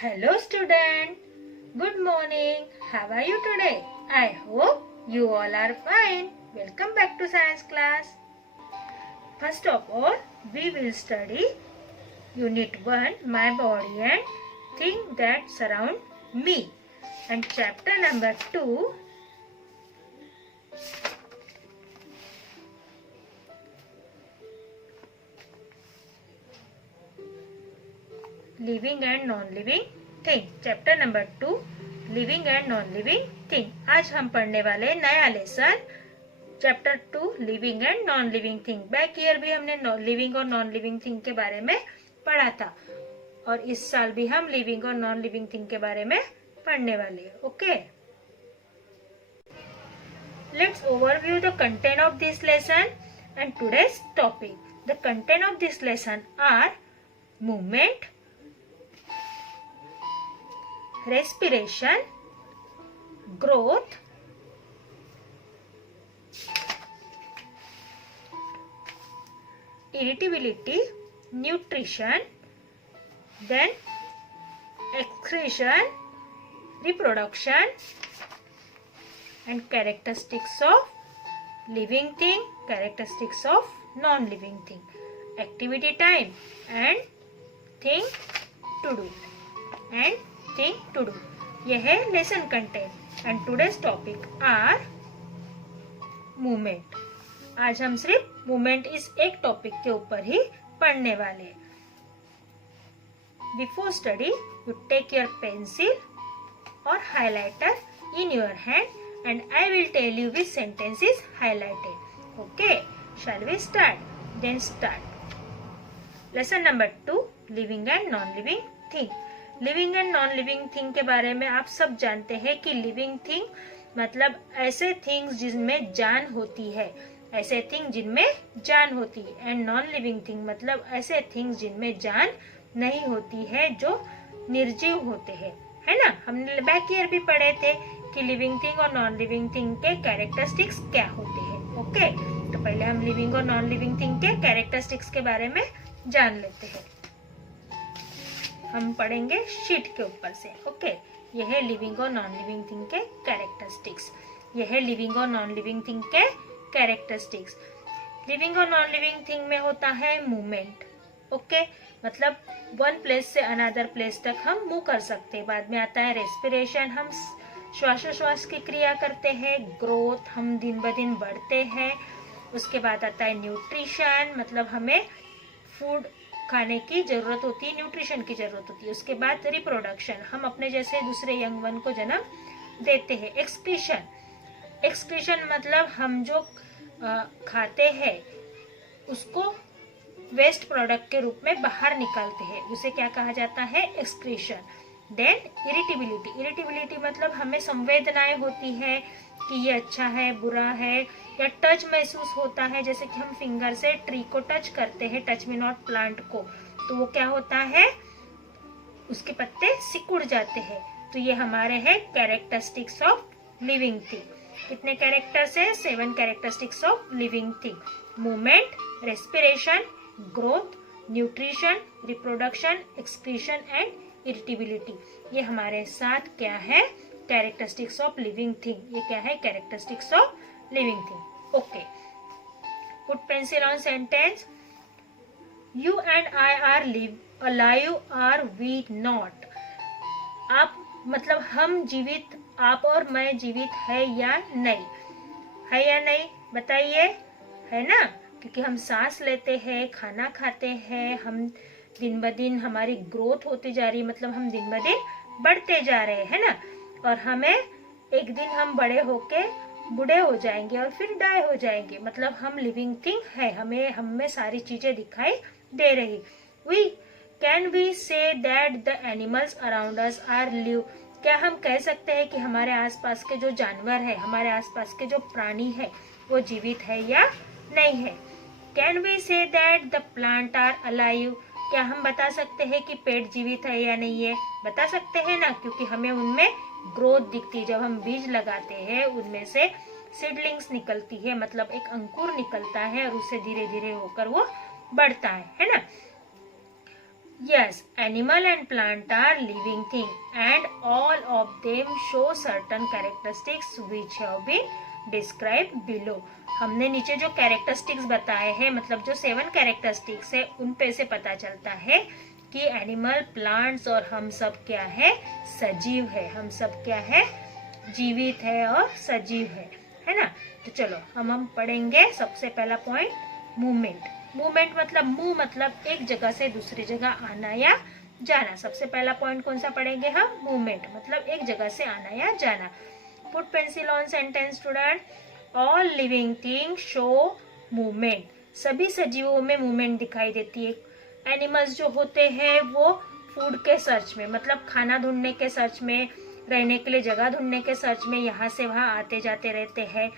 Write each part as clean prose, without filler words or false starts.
Hello student, good morning. How are you today? I hope you all are fine. Welcome back to science class. First of all, we will study Unit 1, My Body and Things That Surround Me, and chapter number 2, living and non living thing. Chapter number 2, living and non living thing. आज हम पढ़ने वाले नया lesson chapter 2, living and non living thing. Back year भी हमने living और non living thing के बारे में पढ़ा था, और इस साल भी हम लिविंग और नॉन लिविंग थिंग के बारे में पढ़ने वाले हैं। Okay, let's overview the content of this lesson and today's topic. The content of this lesson are movement, respiration, growth, irritability, nutrition, then excretion, reproduction, and characteristics of living thing, characteristics of non-living thing, activity time and thing to do and thing to do। यह है lesson content and today's topic are movement. आज हम सिर्फ movement इस एक topic के ऊपर ही पढ़ने वाले हैं। Before study you take your pencil और highlighter in your hand and I will tell you which sentence is highlighted. Okay, shall we start? Then start. Lesson number 2, living and non living thing. Living and non living thing के बारे में आप सब जानते हैं कि living thing मतलब ऐसे थिंग्स जिनमें जान होती है, ऐसे थिंग जिनमें जान होती है। एंड नॉन लिविंग थिंग मतलब ऐसे थिंग्स जिनमें जान नहीं होती है, जो निर्जीव होते हैं, है ना। हमने बैक ईयर भी पढ़े थे कि लिविंग थिंग और नॉन लिविंग थिंग के कैरेक्टरिस्टिक्स क्या होते हैं। ओके, तो पहले हम लिविंग और नॉन लिविंग थिंग के कैरेक्टरिस्टिक्स के बारे में जान लेते हैं। हम पढ़ेंगे शीट के ऊपर से। ओके, यह है लिविंग और नॉन लिविंग थिंग के कैरेक्टरिस्टिक्स। यह है लिविंग और नॉन लिविंग थिंग के कैरेक्टरिस्टिक्स। लिविंग और नॉन लिविंग थिंग में होता है मूवमेंट। ओके, मतलब वन प्लेस से अनदर प्लेस तक हम मूव कर सकते हैं। बाद में आता है रेस्पिरेशन, हम श्वासोश्वास की क्रिया करते हैं। ग्रोथ, हम दिन ब दिन बढ़ते हैं। उसके बाद आता है न्यूट्रिशन, मतलब हमें फूड खाने की जरूरत होती है, न्यूट्रिशन की जरूरत होती है। उसके बाद रिप्रोडक्शन, हम अपने जैसे दूसरे यंग वन को जन्म देते हैं। एक्सक्रीशन, एक्सक्रीशन मतलब हम जो खाते हैं उसको वेस्ट प्रोडक्ट के रूप में बाहर निकालते हैं, उसे क्या कहा जाता है? एक्सक्रीशन। देन इरिटेबिलिटी, इरिटेबिलिटी मतलब हमें संवेदनाएं होती है कि ये अच्छा है, बुरा है, या टच महसूस होता है, जैसे कि हम फिंगर से ट्री को टच करते हैं, टच मी नॉट प्लांट को, तो वो क्या होता है? उसके पत्ते सिकुड़ जाते हैं। तो ये हमारे हैं कैरेक्टरिस्टिक्स ऑफ लिविंग थिंग। कितने कैरेक्टर्स है? 7 characteristics of living thing. Movement, respiration, growth, nutrition, reproduction, excretion and irritability. ये हमारे साथ क्या है? Characteristics of living thing. ये क्या है? Characteristics of living thing. Okay, put pencil on sentence. You and I are alive, are we not? आप मतलब हम जीवित, आप और मैं जीवित है या नहीं? है या नहीं बताइए, है ना? क्योंकि हम सांस लेते हैं, खाना खाते हैं, हम दिन ब दिन हमारी ग्रोथ होती जा रही है, मतलब हम दिन ब दिन बढ़ते जा रहे हैं, है ना। और हमें एक दिन हम बड़े होके बूढ़े हो जाएंगे और फिर डाई हो जाएंगे, मतलब हम लिविंग थिंग है, हमें सारी चीजें दिखाई दे रही। Can we say that the animals around us are live? क्या हम कह सकते हैं कि हमारे आसपास के जो जानवर है, हमारे आसपास के जो प्राणी है, वो जीवित है या नहीं है? Can we say that the plant are alive? क्या हम बता सकते हैं कि पेड़ जीवित है या नहीं है? बता सकते हैं ना, क्योंकि हमें उनमें ग्रोथ दिखती है। जब हम बीज लगाते हैं उनमें से सीडलिंग्स निकलती है, मतलब एक अंकुर निकलता है और उससे धीरे धीरे होकर वो बढ़ता है ना। Yes, animal and plant are living thing and all of them show certain characteristics which have been described below. हमने नीचे जो कैरेक्टरिस्टिक्स बताए हैं, मतलब जो 7 कैरेक्टरिस्टिक्स है, उन पे से पता चलता है कि एनिमल, प्लांट्स और हम सब क्या है, सजीव है। हम सब क्या है, जीवित है और सजीव है ना। तो चलो हम पढ़ेंगे सबसे पहला पॉइंट, मूवमेंट। मूवमेंट मतलब मूव मतलब एक जगह से दूसरी जगह आना या जाना। सबसे पहला पॉइंट कौन सा पढ़ेंगे हम, मूवमेंट मतलब एक जगह से आना या जाना। Put pencil on sentence student. All living things show movement. सभी सजीवों में मूवमेंट दिखाई देती है। एनिमल्स जो होते हैं वो फूड के सर्च में, मतलब खाना ढूंढने के सर्च में, रहने के लिए जगह ढूंढने के सर्च में यहाँ से वहाँ आते जाते रहते हैं।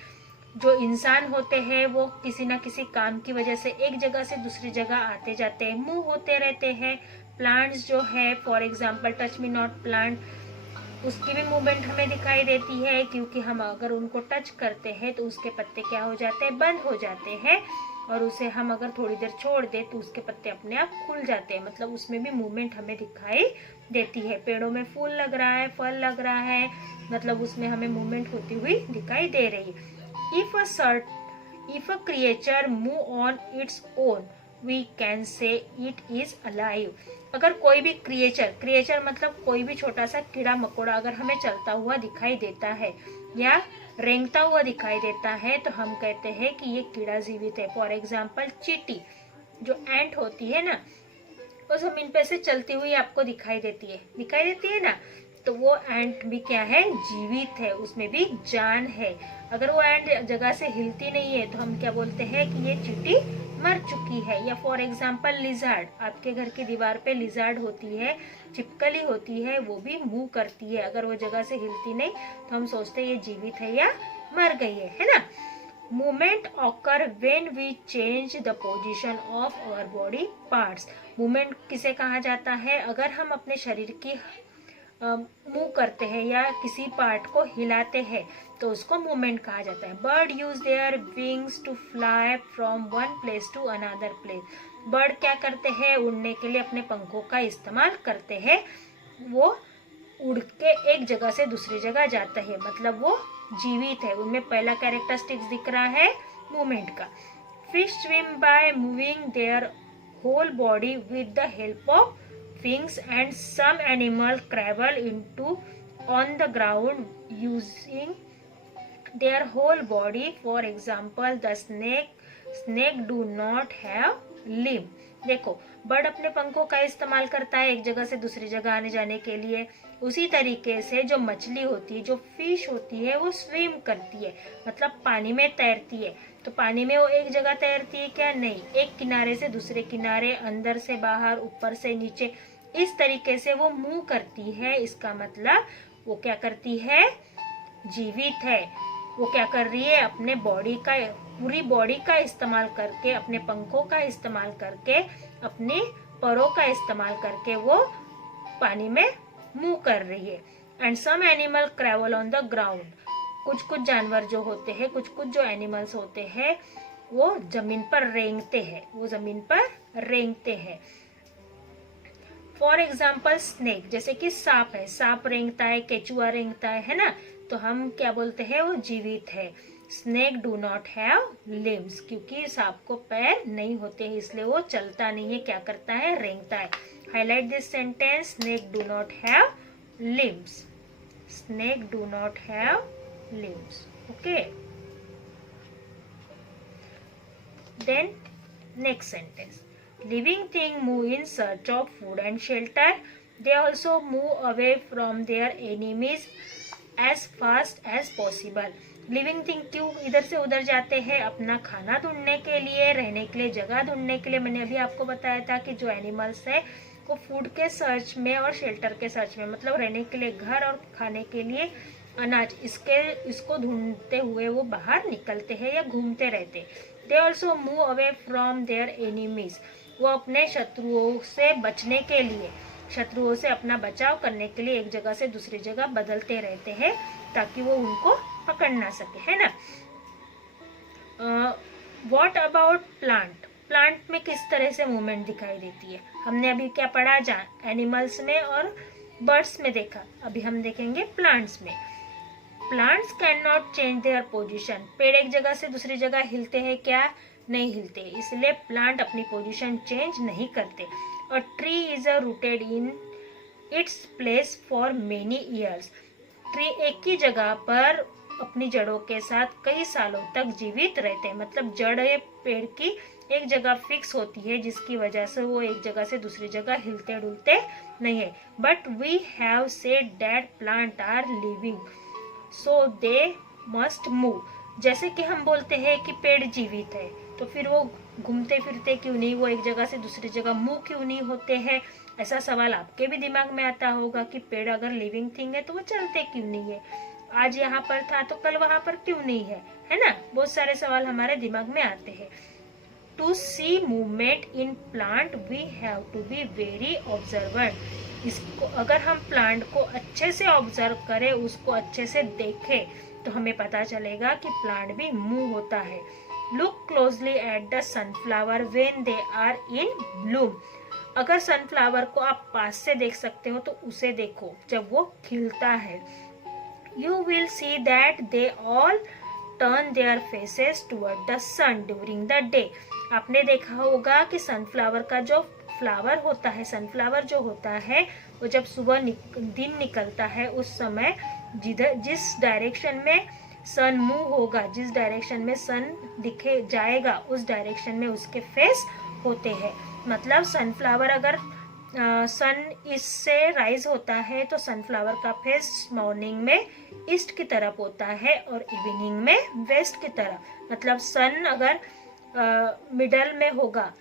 जो इंसान होते हैं वो किसी ना किसी काम की वजह से एक जगह से दूसरी जगह आते जाते हैं, मूव होते रहते हैं। प्लांट्स जो है, for example touch me not plant, उसकी भी मूवमेंट हमें दिखाई देती है, क्योंकि हम अगर उनको टच करते हैं तो उसके पत्ते क्या हो जाते हैं, बंद हो जाते हैं, और उसे हम अगर थोड़ी देर छोड़ दें तो उसके पत्ते अपने आप खुल जाते हैं, मतलब उसमें भी मूवमेंट हमें दिखाई देती है। पेड़ों में फूल लग रहा है, फल लग रहा है, मतलब उसमें हमें मूवमेंट होती हुई दिखाई दे रही है। If a creature move on its own, we can say it is alive. अगर कोई भी क्रिएचर मतलब कोई भी छोटा सा कीड़ा मकोड़ा अगर हमें चलता हुआ दिखाई देता है या रेंगता हुआ दिखाई देता है तो हम कहते हैं कि ये कीड़ा जीवित है। फॉर एग्जाम्पल चींटी जो एंट होती है ना, वो जमीन पे से चलती हुई आपको दिखाई देती है ना, तो वो एंट भी क्या है, जीवित है, उसमें भी जान है। अगर वो एंट जगह से हिलती नहीं है तो हम क्या बोलते हैं कि ये चींटी मर चुकी है। या फॉर एग्जाम्पल लिजार्ड, आपके घर की दीवार पे लिजार्ड होती है, छिपकली होती है, वो भी मूव करती है। अगर वो जगह से हिलती नहीं तो हम सोचते हैं ये जीवित है या मर गई है ना। Movement occur when we change the position of our body parts. Movement किसे कहा जाता है, अगर हम अपने शरीर की मूव करते हैं या किसी पार्ट को हिलाते हैं तो उसको मूवमेंट कहा जाता है। Bird use their wings to fly from one place to another place. Bird क्या करते हैं, उड़ने के लिए अपने पंखों का इस्तेमाल करते हैं। वो उड़ के एक जगह से दूसरी जगह जाता है, मतलब वो जीवित है। उनमें पहला कैरेक्टरिस्टिक्स दिख रहा है मूवमेंट का। Fish swim by moving their whole body with the help of wings, and some animals crawl into on the ground using their whole body. For example, the snake do not have limb. देखो, bird अपने पंखों का इस्तेमाल करता है एक जगह से दूसरी जगह आने जाने के लिए। उसी तरीके से जो मछली होती है, जो फिश होती है, वो स्विम करती है, मतलब पानी में तैरती है। तो पानी में वो एक जगह तैरती है क्या, नहीं, एक किनारे से दूसरे किनारे, अंदर से बाहर, ऊपर से नीचे, इस तरीके से वो मूव करती है। इसका मतलब वो क्या करती है, जीवित है। वो क्या कर रही है, अपने बॉडी का, पूरी बॉडी का इस्तेमाल करके, अपने पंखों का इस्तेमाल करके, अपने परों का इस्तेमाल करके वो पानी में मूव कर रही है। And some animal crawl on the ground. कुछ जानवर जो होते हैं, कुछ जो एनिमल्स होते हैं, वो जमीन पर रेंगते हैं। फॉर एग्जाम्पल स्नेक, जैसे कि सांप है, सांप रेंगता है, केचुआ रेंगता है ना, तो हम क्या बोलते हैं, वो जीवित है। Snake do not have limbs, क्योंकि सांप को पैर नहीं होते हैं, इसलिए वो चलता नहीं है, क्या करता है, रेंगता है। Highlight this sentence, snake do not have limbs. Snake do not have limbs. Okay, then next sentence, living things move in search of food and shelter. They also move away from their enemies as fast as possible. Living thing क्यों इधर से उधर जाते हैं, अपना खाना ढूंढने के लिए, रहने के लिए जगह ढूंढने के लिए। मैंने अभी आपको बताया था कि जो एनिमल्स है वो फूड के सर्च में और शेल्टर के सर्च में, मतलब रहने के लिए घर और खाने के लिए अनाज, इसको ढूंढते हुए वो बाहर निकलते हैं या घूमते रहते। They also move away from their enemies. वो अपने शत्रुओं से बचने के लिए, शत्रुओं से अपना बचाव करने के लिए एक जगह से दूसरी जगह बदलते रहते हैं ताकि वो उनको पकड़ ना सके, है ना। What about plant? प्लांट में किस तरह से मूवमेंट दिखाई देती है। हमने अभी क्या पढ़ा, एनिमल्स में और बर्ड्स में देखा, अभी हम देखेंगे प्लांट्स में। Plants can not change their position, पेड़ एक जगह से दूसरी जगह हिलते हैं क्या, नहीं हिलते, इसलिए प्लांट अपनी पोजीशन चेंज नहीं करते। A tree is a rooted in its place for many years, tree एक ही जगह पर अपनी जड़ों के साथ कई सालों तक जीवित रहते हैं, मतलब जड़ पेड़ की एक जगह फिक्स होती है जिसकी वजह से वो एक जगह से दूसरी जगह हिलते डुलते नहीं है। But we have said that plant are living so they must move, जैसे कि हम बोलते हैं कि पेड़ जीवित है तो फिर वो घूमते फिरते क्यों नहीं, वो एक जगह से दूसरी जगह मूव क्यों नहीं होते हैं। ऐसा सवाल आपके भी दिमाग में आता होगा कि पेड़ अगर लिविंग थिंग है तो वो चलते क्यों नहीं है, आज यहाँ पर था तो कल वहां पर क्यों नहीं है ना। बहुत सारे सवाल हमारे दिमाग में आते हैं। To see movement in plant we have to be very observant, इसको अगर हम प्लांट को अच्छे से ऑब्जर्व करें, उसको अच्छे से देखें, तो हमें पता चलेगा कि प्लांट भी मूव होता है। Look closely at the sunflower when they are in bloom, अगर सनफ्लावर को आप पास से देख सकते हो तो उसे देखो जब वो खिलता है। You will see that they all turn their faces toward the sun during the day, आपने देखा होगा कि सनफ्लावर का जो फ्लावर होता है, सनफ्लावर जो होता है वो जब सुबह दिन निकलता है उस समय जिस डायरेक्शन में सन मूव होगा, जिस डायरेक्शन में सन दिखे जाएगा उस डायरेक्शन में उसके फेस होते हैं। मतलब सनफ्लावर अगर सन ईस्ट से राइज होता है तो सनफ्लावर का फेस मॉर्निंग में ईस्ट की तरफ होता है और इवनिंग में वेस्ट की तरफ। मतलब सन अगर मिडल में होगा,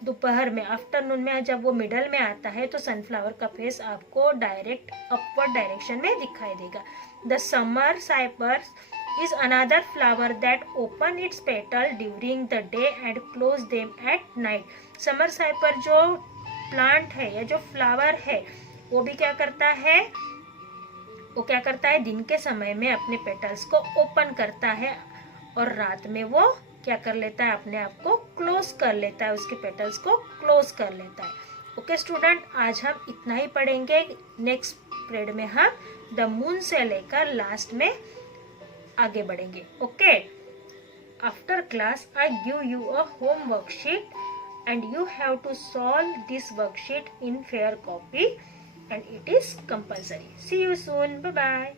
दोपहर में, आफ्टरनून में जब वो मिडल में आता है तो सनफ्लावर का फेस आपको डायरेक्ट अपवर्ड डायरेक्शन में दिखाई देगा। The summer cypress is another flower that open its petal during the day and close them at night, summer cypress जो प्लांट है या जो फ्लावर है वो भी क्या करता है, वो क्या करता है दिन के समय में अपने पेटल्स को ओपन करता है और रात में वो क्या कर लेता है, अपने आप को क्लोज कर लेता है, उसके पेटल्स को क्लोज कर लेता है। ओके स्टूडेंट, आज हम इतना ही पढ़ेंगे। नेक्स्ट पीरियड में हम द मून से लेकर लास्ट में आगे बढ़ेंगे। Okay, after class I give you a home worksheet and you have to solve this worksheet in fair copy and it is compulsory. See you soon. Bye bye.